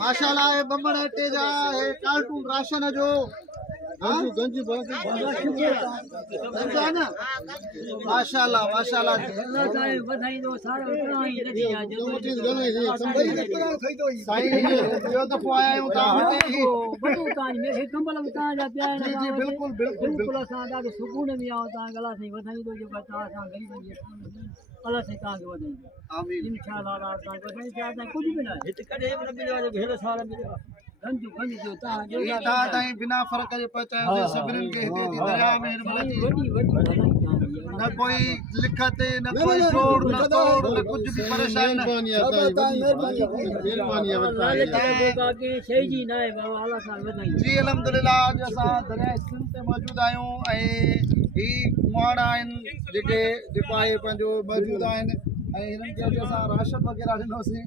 माशाल्लाह ये बम्बड़ अटे जा ये कार्टून राशन जो गंजी ना माशाल्लाह माशाल्लाह बधाई दो सारा उतना ही रखी आज साईं यो दफो आया हूं ता हटे ही बड़ो तानी मेरे कंबल उतार जा पिया जी जी बिल्कुल बिल्कुल बिल्कुल असां ॾाढो सुकून में आओ ता गला से बधाई दो जो बता असां गरीब अल्लाह से तां के बधाई आमीन इंशाअल्लाह अल्लाह तां बधाई चाहता कुछ भी ना हित कदे न मिलो जो भेल साल मिलो गंजू गंजू जो ता जो ता ताई बिना फर्क जे पचायो जे सभिननि खे हिते जी दरिया में हिनमल जी वडी वडी न कोई लिखत न कोई जोड़ न तोड़ न कुछ भी परेशानी न मेहरबानी शई जी ना है बाबा अल्लाह सां बधाई जी अल्हम्दुलिल्लाह आज असां दरिया सिंध ते मौजूद आहियूं ऐं ही माण्हू आहिनि जेको आहे पंहिंजो मौजूद आहिनि ऐं हिननि खे अॼु असां राशन वग़ैरह ॾिनोसीं